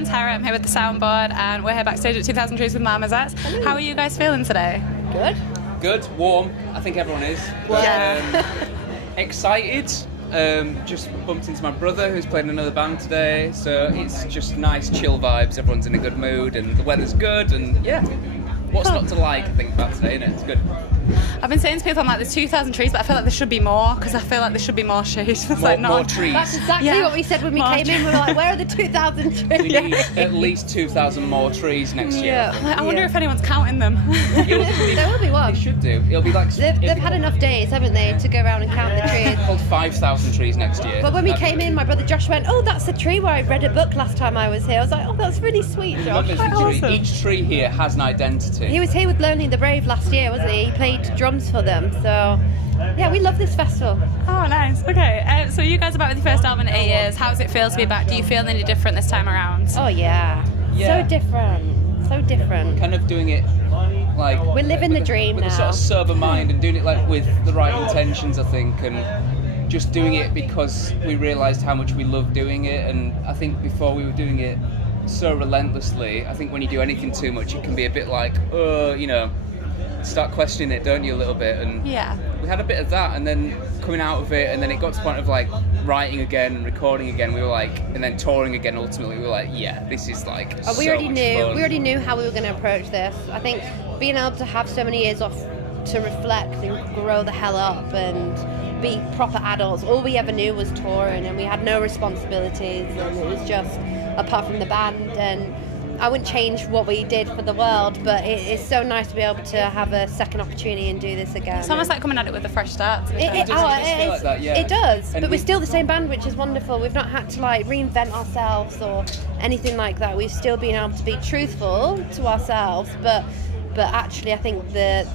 I'm Tyra, I'm here with the Soundboard, and we're here backstage at 2000trees with Marmozets. How are you guys feeling today? Good. Good, warm. I think everyone is. Yeah. Excited. Just bumped into my brother who's playing another band today, so it's just nice, chill vibes. Everyone's in a good mood, and the weather's good, and yeah. What's not to like, I think, about today, isn't it? It's good. I've been saying to people, I'm like, there's 2,000 trees, but I feel like there should be more, because I feel like there should be more shade. More trees. That's exactly what we said when we came in. We were like, where are the 2,000 trees? We need at least 2,000 more trees next year. I wonder if anyone's counting them. There will be one. They should do. It'll be like... They've had enough days, haven't they, to go around and count the trees. Called 5,000 trees next year. But when we came in, my brother Josh went, oh, that's the tree where I read a book last time I was here. I was like, oh, that's really sweet, Josh. Awesome. Each tree here has an identity. He was here with Lonely the Brave last year, wasn't he? He played drums for them, so... Yeah, we love this festival. Oh, nice. Okay, so you guys are back with your first album in 8 years. How does it feel to be back? Do you feel any different this time around? Oh, yeah. So different. So different. Kind of doing it like... We're living the dream with now. a sort of sober mind and doing it like with the right intentions, I think, and just doing it because we realised how much we love doing it. And I think before we were doing it so relentlessly, I think when you do anything too much, it can be a bit like, start questioning it, don't you, a little bit? And yeah, we had a bit of that, and then coming out of it, and then it got to the point of like writing again and recording again. We were like, and then touring again. Ultimately, we were like, yeah, this is like. We so already much knew. fun. We already knew how we were going to approach this. I think being able to have so many years off to reflect and grow the hell up and be proper adults. All we ever knew was touring, and we had no responsibilities, and it was just apart from the band. And I wouldn't change what we did for the world, but it's so nice to be able to have a second opportunity and do this again. It's almost like coming at it with a fresh start. It does, but we're still the same band, which is wonderful. We've not had to like reinvent ourselves or anything like that. We've still been able to be truthful to ourselves, but actually I think the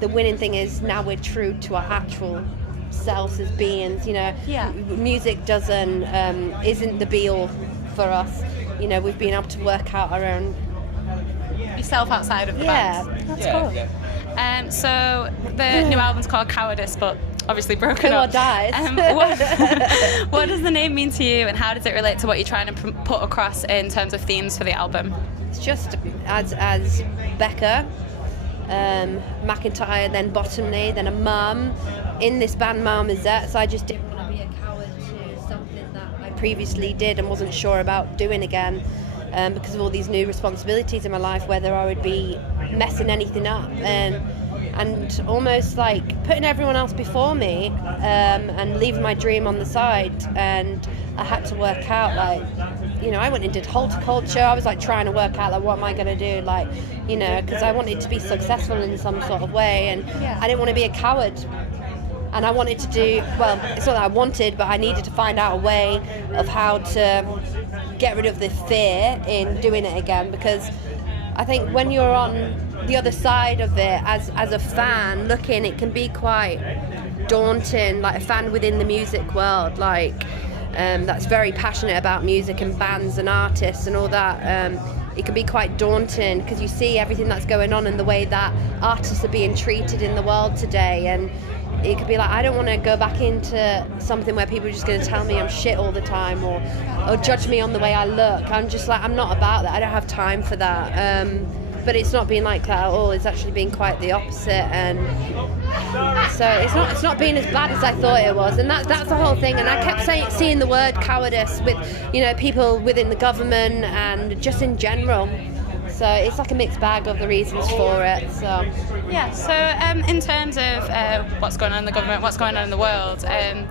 winning thing is now we're true to our actual selves as beings. Music isn't the be all for us. We've been able to work out our own yourself outside of the band. That's cool. Yeah. So the new album's called CO.WAR.DICE, but obviously broken up. CO.WAR.DICE. What does the name mean to you, and how does it relate to what you're trying to put across in terms of themes for the album? It's just as Becca, McIntyre, then Bottomley, then a mum in this band Marmozets. I just didn't want to be a coward to something that I previously did and wasn't sure about doing again, because of all these new responsibilities in my life, whether I would be messing anything up and almost like putting everyone else before me, and leaving my dream on the side. And I had to work out, I went and did horticulture. I was like trying to work out what am I going to do, because I wanted to be successful in some sort of way, and I didn't want to be a coward. And I wanted to do, well, it's not that I wanted, but I needed to find out a way of how to get rid of the fear in doing it again, because I think when you're on the other side of it as a fan looking, it can be quite daunting, like a fan within the music world, that's very passionate about music and bands and artists and all that. It can be quite daunting because you see everything that's going on and the way that artists are being treated in the world today, and it could be like, I don't want to go back into something where people are just going to tell me I'm shit all the time or judge me on the way I look. I'm just like, I'm not about that. I don't have time for that. But it's not been like that at all. It's actually been quite the opposite, and so it's not been as bad as I thought it was. And that's the whole thing. And I kept seeing the word cowardice with people within the government and just in general. So it's like a mixed bag of the reasons for it. So in terms of what's going on in the government, what's going on in the world, I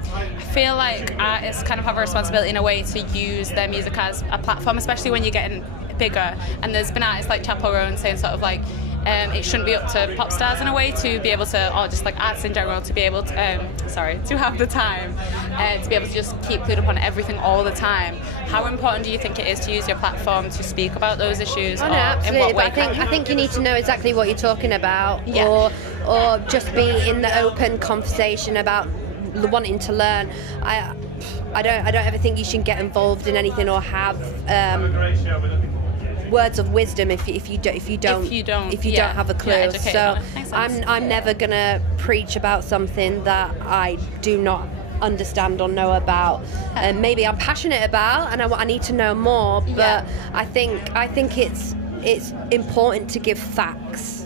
feel like artists kind of have a responsibility in a way to use their music as a platform, especially when you're getting bigger. And there's been artists like Chapel Roan saying sort of like it shouldn't be up to pop stars in a way to be able to, or just like artists in general, to be able to to have the time to be able to just keep clued up on everything all the time. How important do you think it is to use your platform to speak about those issues? Oh, no, absolutely. But I think you need to know exactly what you're talking about, or just be in the open conversation about wanting to learn. I don't ever think you should get involved in anything or have words of wisdom if you don't have a clue. So I'm never gonna preach about something that I do not understand or know about, and maybe I'm passionate about, and I need to know more. But I think it's important to give facts.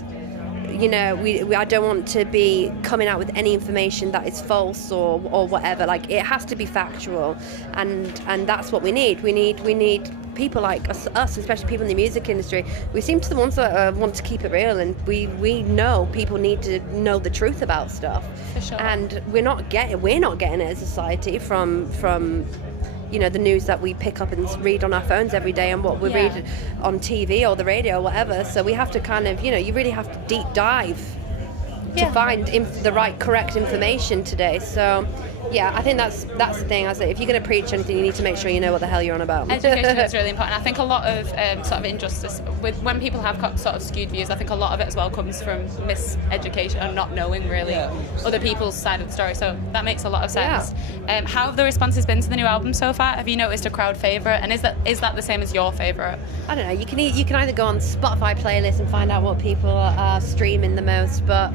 You know, I don't want to be coming out with any information that is false or whatever. Like, it has to be factual, and that's what we need. We need people like us, especially people in the music industry. We seem to be the ones that want to keep it real, and we know people need to know the truth about stuff. For sure. And we're not getting it as a society from you know, the news that we pick up and read on our phones every day, and what we read on TV or the radio or whatever. So we have to kind of, you know, you really have to deep dive to find the right, correct information today. So yeah, I think that's the thing. I say, if you're going to preach anything, you need to make sure you know what the hell you're on about. Education is really important. I think a lot of sort of injustice when people have sort of skewed views, I think a lot of it as well comes from miseducation and not knowing really other people's side of the story. So that makes a lot of sense. How have the responses been to the new album so far? Have you noticed a crowd favourite, and is that the same as your favourite? I don't know. You can either go on Spotify playlist and find out what people are streaming the most, but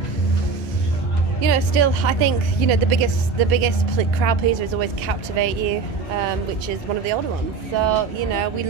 you know, still, I think, you know, the biggest crowd pleaser is always Captivate You, which is one of the older ones. So, you know, we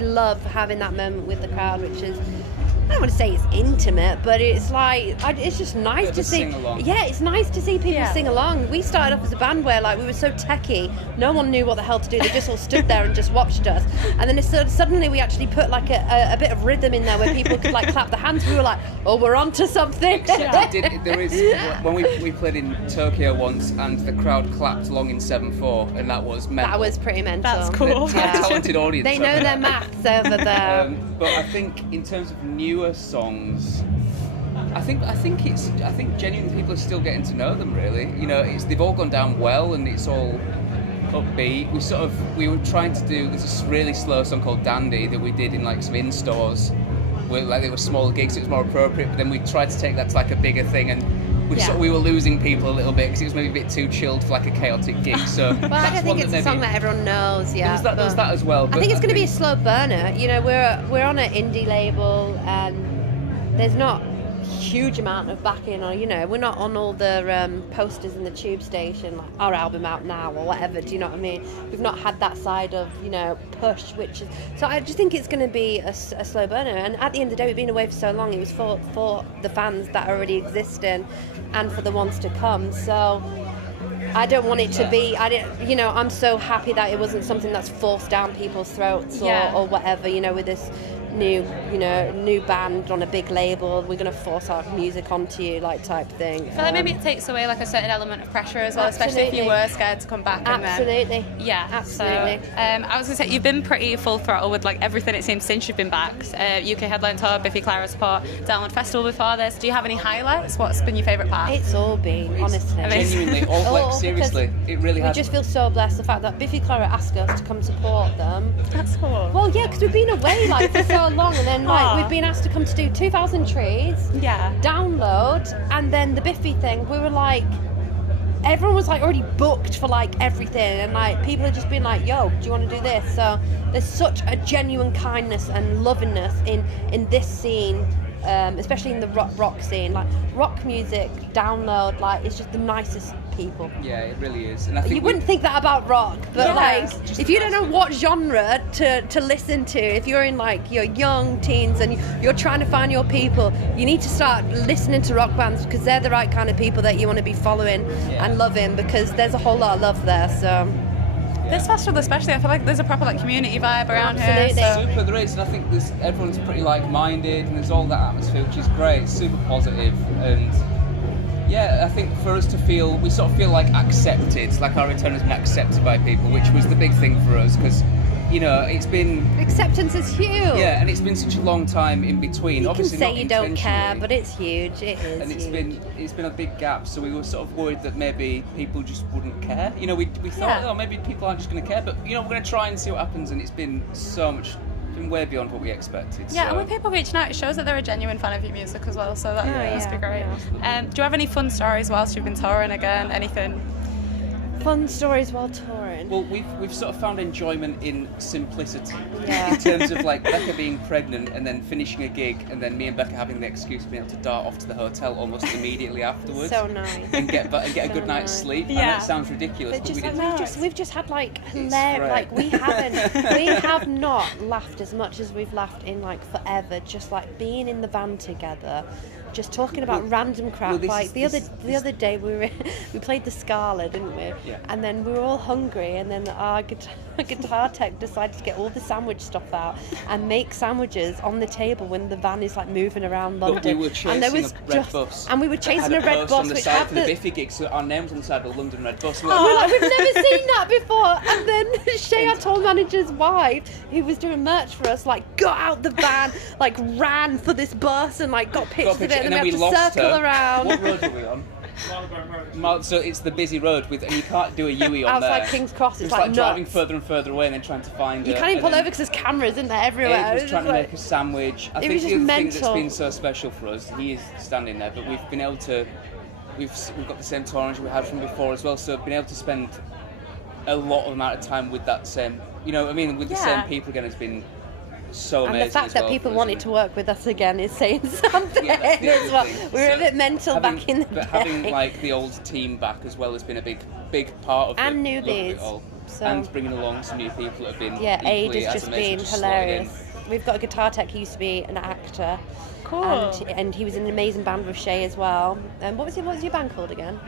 love having that moment with the crowd, which is, I don't want to say it's intimate, but it's like, it's just nice to see. Yeah, it's nice to see people sing along. We started off as a band where, like, we were so techie, no one knew what the hell to do. They just all stood there and just watched us. And then suddenly we actually put like a bit of rhythm in there where people could like clap their hands. We were like, oh, we're onto something. There is when we played in Tokyo once, and the crowd clapped along in 7/4, and that was mental. That was pretty mental. That's cool. Talented audience. They know their maths over there. But I think in terms of newer songs, I think genuinely people are still getting to know them. Really, you know, they've all gone down well, and it's all upbeat. We were trying to do. There's a really slow song called Dandy that we did in like some in-stores, where like they were smaller gigs. It was more appropriate. But then we tried to take that to like a bigger thing, and we were losing people a little bit because it was maybe a bit too chilled for like a chaotic gig. So well, I don't think it's a song that everyone knows. Yeah, there was that as well. But I think it's going to be a slow burner. You know, we're on an indie label, and there's not huge amount of backing, or, you know, we're not on all the posters in the tube station like our album out now or whatever. Do you know what I mean? We've not had that side of, you know, push, which is, so I just think it's going to be a slow burner. And at the end of the day, we've been away for so long, it was for the fans that already existing and for the ones to come. So I don't want it to be, you know, I'm so happy that it wasn't something that's forced down people's throats or whatever, you know, with this new band on a big label, we're going to force our music onto you, like, type thing. I feel like maybe it takes away like a certain element of pressure as well, especially if you were scared to come back. Absolutely. Absolutely. So, I was going to say, you've been pretty full throttle with like everything it seems since you've been back. UK headline tour, Biffy Clyro support, Download Festival before this. Do you have any highlights? What's been your favourite part? It's all been, honestly. Genuinely, like, seriously, it really has. We just feel so blessed, the fact that Biffy Clyro asked us to come support them. That's cool. Well, yeah, because we've been away like for so long, and then like we've been asked to come to do 2000trees, Download, and then the Biffy thing. We were like, everyone was like already booked for like everything, and like people had just been like, yo, do you want to do this? So there's such a genuine kindness and lovingness in this scene, especially in the rock scene. Like, rock music, Download, like, it's just the nicest people. Yeah, it really is. And I think you wouldn't think that about rock, but like, if you don't know what genre to listen to, if you're in like your young teens and you're trying to find your people, you need to start listening to rock bands, because they're the right kind of people that you want to be following and loving, because there's a whole lot of love there. So this festival especially, I feel like there's a proper like community vibe around here. So. Super, there is, and I think everyone's pretty like-minded, and there's all that atmosphere, which is great. It's super positive, and yeah, I think for us to feel, we sort of feel like accepted, like our return has been accepted by people, which was the big thing for us, because, you know, it's been... Acceptance is huge. Yeah, and it's been such a long time in between. You obviously can say not you don't care, but it's huge. It is. And it's been a big gap, so we were sort of worried that maybe people just wouldn't care. You know, we thought, oh, maybe people aren't just going to care, but, you know, we're going to try and see what happens, and it's been so much... been way beyond what we expected. Yeah, so. and with people reaching out, it shows that they're a genuine fan of your music as well, so that must be great. Do you have any fun stories whilst you've been touring again? Anything Fun stories while touring. Well, we've sort of found enjoyment in simplicity. Yeah. In terms of like Becca being pregnant and then finishing a gig, and then me and Becca having the excuse of being able to dart off to the hotel almost immediately afterwards. So nice. And get a good night's sleep. I know it sounds ridiculous, but we didn't. We've just had like hilarious. Like we have not laughed as much as we've laughed in like forever. Just like being in the van together. Just talking about random crap. Like the other day we played the Scala, didn't we? Yeah. And then we were all hungry, and then our guitar tech decided to get all the sandwich stuff out and make sandwiches on the table when the van is like moving around London. But we were chasing a red bus. And we were chasing a red bus, on the which side had for the Biffy gig, so our name was on the side of the London Red Bus. We're like, we've never seen that before. And then Shay, our tour manager's wife, who was doing merch for us, like got out the van, like ran for this bus and like got pictures of it, and then we had to circle around. What road were we on? So it's the busy road and you can't do a U-E on there. Outside King's Cross, it's like nuts. driving further and further away and then trying to find You can't even pull over because there's cameras, isn't there, everywhere? He was trying to make a sandwich. I think was the just other thing that's mental. been so special for us, he is standing there, but we've been able to, we've got the same tour manager we had from before as well, so being able to spend a lot of amount of time with that same, you know what I mean, with the same people again has been so amazing. And the fact that people wanted to work with us again is saying something Yeah, that's the as well. other thing. We were a bit mental back in the But day. having like the old team back as well has been a big part of it. And Love newbies. it all. So- And bringing along some new people that have been Aid equally has as just amazing, been just slotted in. hilarious. We've got a guitar tech who used to be an actor. Cool. And he was in an amazing band with Shay as well. What was your band called again?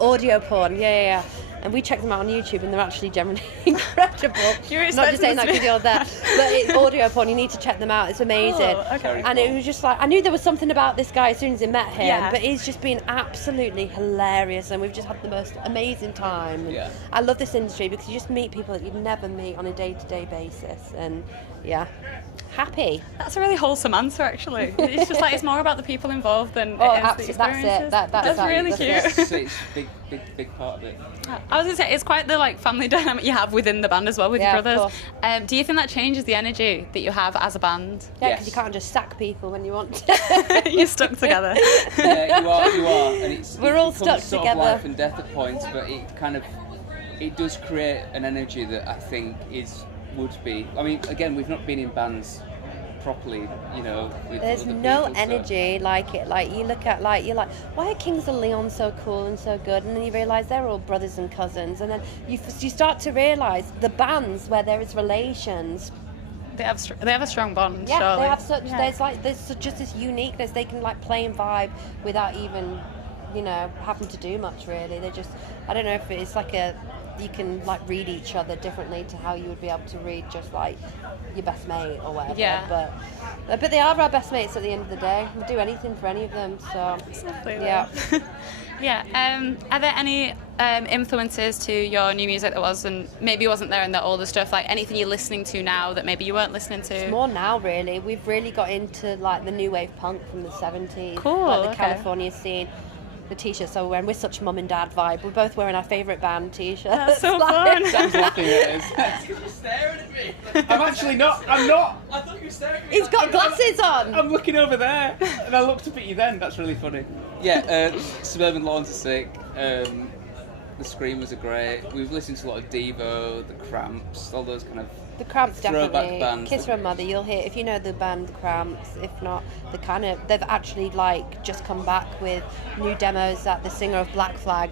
Audio Porn. Yeah. And we checked them out on YouTube, and they're actually generally incredible. You're Not just saying that because you're there, but it's Audio Porn. You need to check them out. It's amazing. Oh, okay. And it was just like, I knew there was something about this guy as soon as I met him, Yeah. but he's just been absolutely hilarious, and we've just had the most amazing time. And Yeah. I love this industry because you just meet people that you'd never meet on a day-to-day basis, and happy. That's a really wholesome answer, actually. It's just like it's more about the people involved than it is the Absolutely, experiences. that's it. really That's cute. So it's a big part of it. I was going to say, it's quite the like family dynamic you have within the band as well with your Yeah, of brothers. course. Do you think that changes the energy that you have as a band? Yeah, because Yes. you can't just sack people when you want to. You're stuck together. Yeah, you are, and We're it all becomes stuck sort together. of life and death at points, but it does create an energy that I think would be. I mean, again, we've not been in bands properly, you know. With There's other no people, so- energy like it. Like you look at, like you're like, why are Kings of Leon so cool and so good? And then you realise they're all brothers and cousins. And then you start to realise the bands where there is relations. They have a strong bond. Yeah, surely. they have such. Yeah. There's just this uniqueness. They can like play and vibe without even, having to do much really. They just, I don't know if it's like you can like read each other differently to how you would be able to read just like your best mate or whatever. Yeah. But they are our best mates at the end of the day. We'd do anything for any of them. So Exactly, yeah. Yeah. Are there any influences to your new music that maybe wasn't there in the older stuff? Like anything you're listening to now that maybe you weren't listening to? More now, really. We've really got into like the new wave punk from the 70s. Cool, Like the okay. California scene. The t-shirts so we're wearing. We're such mum and dad vibe. We're both wearing our favourite band t-shirts. That's so Like- fun. Sam's laughing at us. You're staring at me. I'm actually not. I'm not. I thought you were staring at me. He's got glasses on. I'm looking over there, and I looked up at you then. That's really funny. Yeah, Suburban Lawns are sick. The Screamers are great. We've listened to a lot of Devo, The Cramps, all those kind of. The Cramps Throwback definitely. bands. Kiss from a Mother, you'll hear, if you know the band Cramps, if not, they've actually like just come back with new demos that the singer of Black Flag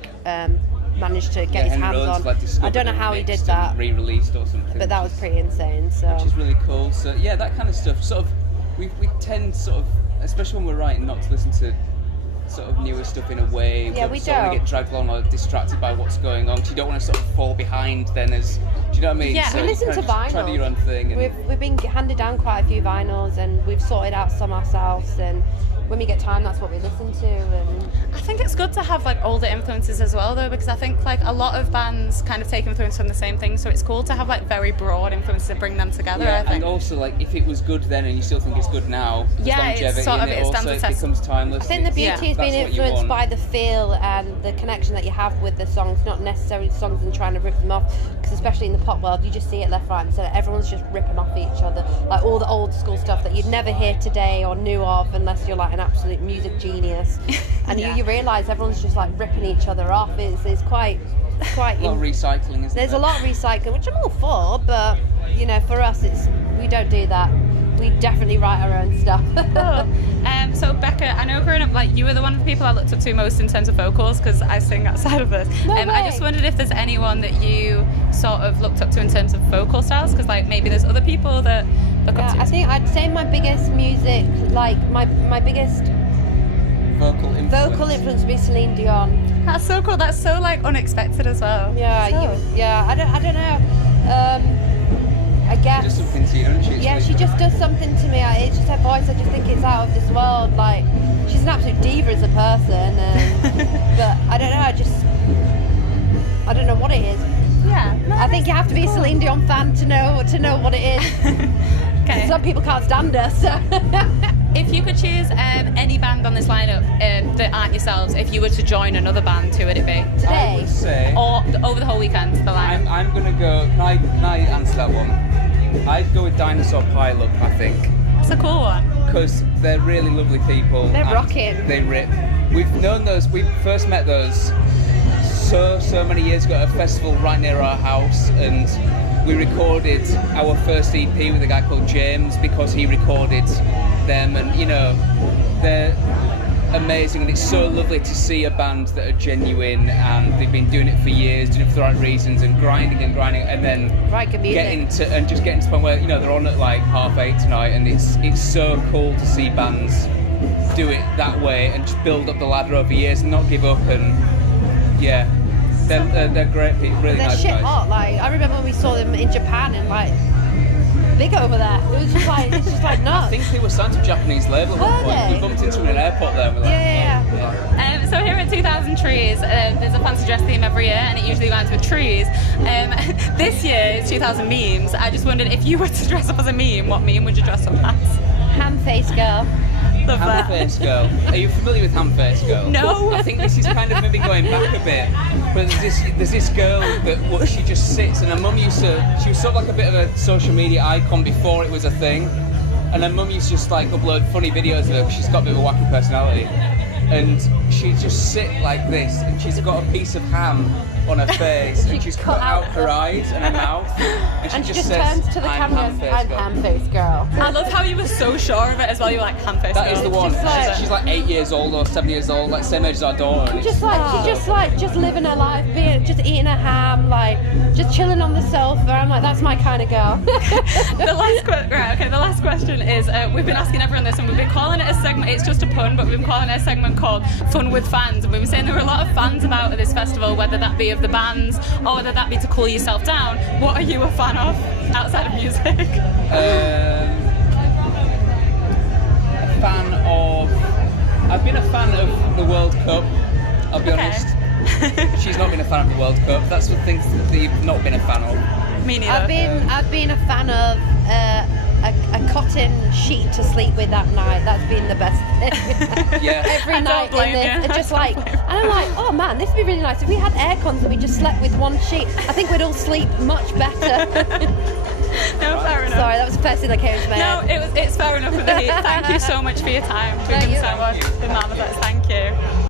managed to get his Henry hands Rollins, on. discovered I don't know and how he did mixed that, and re-released or something. but that was pretty insane. So Which is really cool. So yeah, that kind of stuff. Sort of, we tend sort of, especially when we're writing, not to listen to sort of newer stuff in a way. Yeah, we sort of don't. get dragged along or distracted by what's going on. 'Cause you don't want to sort of fall behind then as. Do you know what I mean? Yeah. So we you listen kind to of just try to do your own vinyls. thing. And We've been handed down quite a few vinyls, and we've sorted out some ourselves. And when we get time, that's what we listen to. And I think it's good to have like older influences as well, though, because I think like a lot of bands kind of take influence from the same thing. So it's cool to have like very broad influences and bring them together. yeah, I think. and also like if it was good then and you still think it's good now, there's Yeah, it's longevity sort of- in it it. stands Also, the it test. becomes timeless. I think the beauty Yeah. is being That's what you influenced want. by the feel and the connection that you have with the songs, not necessarily the songs and trying to rip them off. Because especially in the pop world, you just see it left, right, and centre. Everyone's just ripping off each other, like all the old school stuff that you'd never hear today or knew of unless you're like an absolute music genius. And Yeah. you realise everyone's just like ripping each other off. It's quite quite. A lot of recycling, isn't There's there? a lot of recycling, which I'm all for, but you know, for us, we don't do that. We definitely write our own stuff. So Becca, I know growing up, like you were the one of the people I looked up to most in terms of vocals because I sing outside of this. No I way. just wondered if there's anyone that you sort of looked up to in terms of vocal styles, because like maybe there's other people that look up to. I think I'd say my biggest music, like my biggest vocal influence would be Celine Dion. That's so cool. That's so like unexpected as well. Yeah, I don't know. I guess. Just something to you, don't she? Yeah, she just does something to me. It's just her voice. I just think it's out of this world. Like, she's an absolute diva as a person, but I don't know. I don't know what it is. Yeah. No, I think you have to be a Celine Dion fan to know what it is. Okay. Some people can't stand her. So. If you could choose any band on this lineup that aren't yourselves, if you were to join another band, who would it be? I Today. would say. Or over the whole weekend, the lineup? I'm gonna go. Can I answer that one? I'd go with Dinosaur Pileup, I think, That's a cool one. because they're really lovely people. They're and rocking. They rip. We've known those. We first met those so many years ago at a festival right near our house, and we recorded our first EP with a guy called James because he recorded them, and you know, they're amazing, and it's so lovely to see a band that are genuine and they've been doing it for years, doing it for the right reasons, and grinding, and then Right, good music. getting to the point where, you know, they're on at like 8:30 tonight, and it's so cool to see bands do it that way and just build up the ladder over years and not give up. And yeah, they're great people, really They're nice shit guys. hot. Like, I remember when we saw them in Japan and like big over there. It was just like it's just like nuts. I think they were signed to a Japanese label at one Were point. they? We bumped into them in an airport there. And we're like, Yeah. So here at 2000trees, there's a fancy dress theme every year, and it usually rhymes with trees. This year it's 2000 memes. I just wondered if you were to dress up as a meme, what meme would you dress up as? Ham face girl. Love that. Ham-Face Girl. Are you familiar with Ham-Face Girl? No. I think this is kind of maybe going back a bit. But there's this girl that she just sits, and her mum she was sort of like a bit of a social media icon before it was a thing. And her mum used to just like upload funny videos of her, 'cause she's got a bit of a wacky personality. And she'd just sit like this, and she's got a piece of ham on her face, and she's cut out her eyes and her mouth, and she just says, turns to the "I'm camera and Ham-Face I'm Girl." ham face girl. I love how you were so sure of it as well. You were like ham-face That girl. is the one. just like- She's like 8 years old or 7 years old, like same age as our daughter. and it's Just like she's just living her life, just eating a ham, like just chilling on the sofa. I'm like, that's my kind of girl. The last question is, we've been asking everyone this, and we've been calling it a segment. It's just a pun, but we've been calling it a segment called Fun with Fans. And we were saying there were a lot of fans about at this festival, whether that be of the bands or whether that be to cool yourself down. What are you a fan of outside of music? I've been a fan of the World Cup, I'll be Okay. honest. She's not been a fan of the World Cup. That's the things that you've not been a fan of. Me neither. I've been a fan of a cotton sheet to sleep with that night. That's been the best thing. Yeah. Every I don't night blame in this, you. and just I like, don't and I'm like, oh man, this would be really nice if we had air cons and we just slept with one sheet. I think we'd all sleep much better. No, fair enough. Sorry, that was the first thing that came to my No, head. it's fair enough with the heat. Thank you so much for your time. Thank you. So much. The Marmozets, thank you.